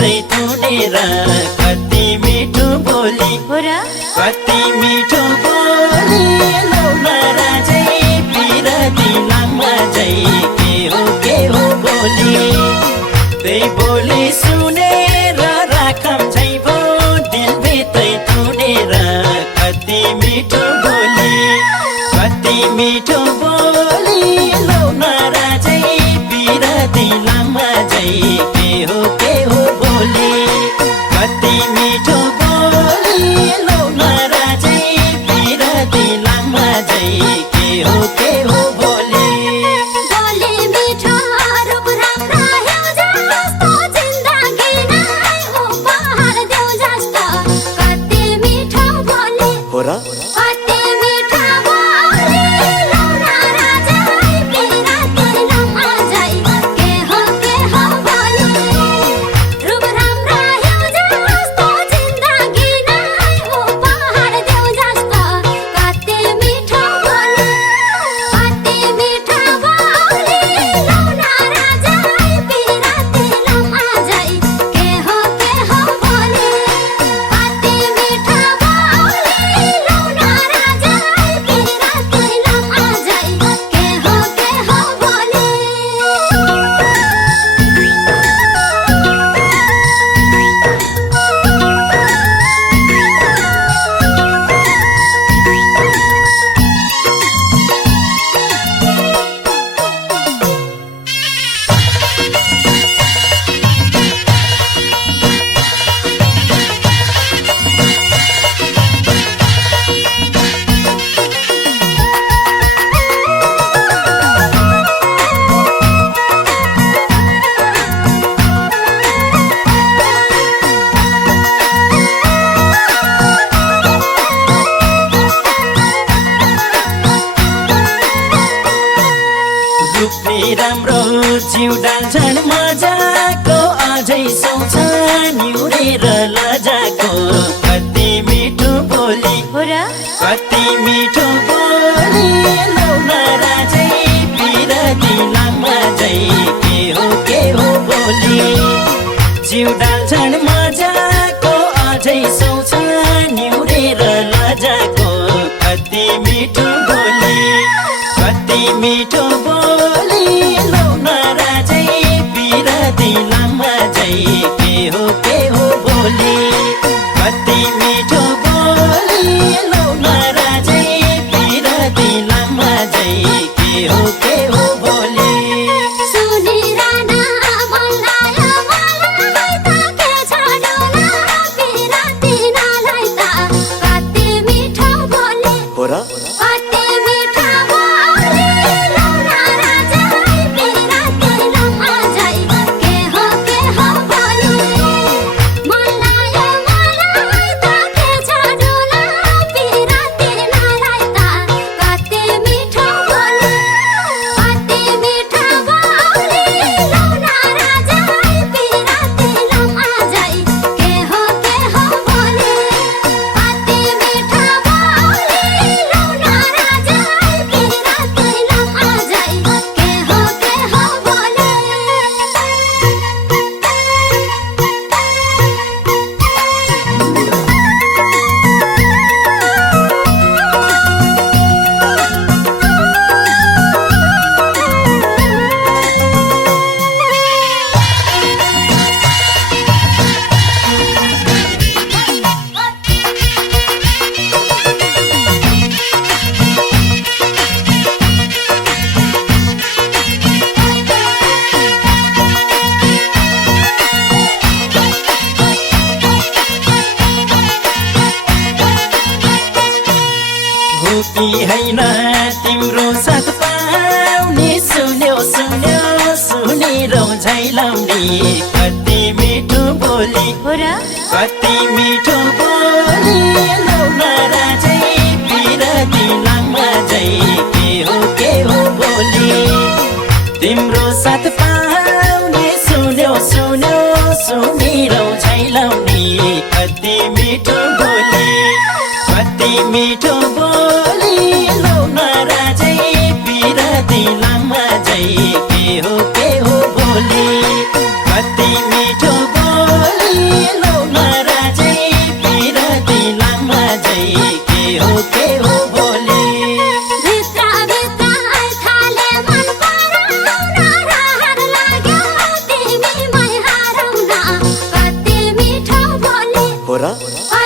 दिलभित्रै थुनेर कति मिठो बोली कति मिठो बोली लौ नराजै पिरती लामा जै के हो बोली त्यही बोली सुनेर राखम छै भो दिलभित्रै थुनेर कति मिठो बोली कति मिठो बोली लौ नराजै पिरती लामा जै के हो बोली कति मिठो बोली लौ नराजै पिरती लामा जै के हो बोली बोली मिठो रूप राम्रो हेउ जस्तो जिन्दगी नै उपहार देऊ जस्तो कति मिठो बोली हो र कति मिठो बोली लौ नराजै पिरती लामा जै के हो बोली रूप राम्रो हेउ जस्तो जिन्दगी नै उपहार देऊ जस्तो कति मिठो बोली कति मिठो बोली लौ नराजै पिरती लामा जै के हो बोली कति मिठो बोली लौ नराजै पिरती लामा जै के हो बोली रूपले राम्रो जिउ डाल्छन् मजाको अझै सुन्छ निहुरेर लजाको कति मिठो बोली कति मिठो बोली लौ नराजै पिरती लामा जै के हो बोली जिउ डाल्छन् मजाको अझै सुन्छ निहुरेर लजाको कति मिठो बोली कति मिठो बोली लौ नराजै पिरती लामा जै के हो बोली कति मिठो बोली लौ नराजै पिरती लामा जै के हो बोली सुनिरहन मन लाग्यो मलाई त के छ डोला पिरती नालाई त कति मिठो बोली हो र कति मिठो बोली लौ नराजै पिरती लामा जै के हो बोली मन लाग्यो मलाई त के छ डोला पिरती नालाई त कति मिठो बोली कति मिठो बोली लौ नराजै पिरती लामा जै के हो बोली कति मिठो बोली लौ नराजै पिरती लामा जै के हो बोली हो कि हैन तिम्रो साथ पाउने सुन्यो सुनिरौ झैलाउने कति मिठो बोली कति मिठो बोली लौ नराजै पिरती लामा जै के हो बोली तिम्रो साथ पाउने सुन्यो सुनिरौ झैलाउने कति मिठो बोली कति मिठो बोली लौ नराजै पिरती लामा जै के हो बोली कति मिठो बोली हो र?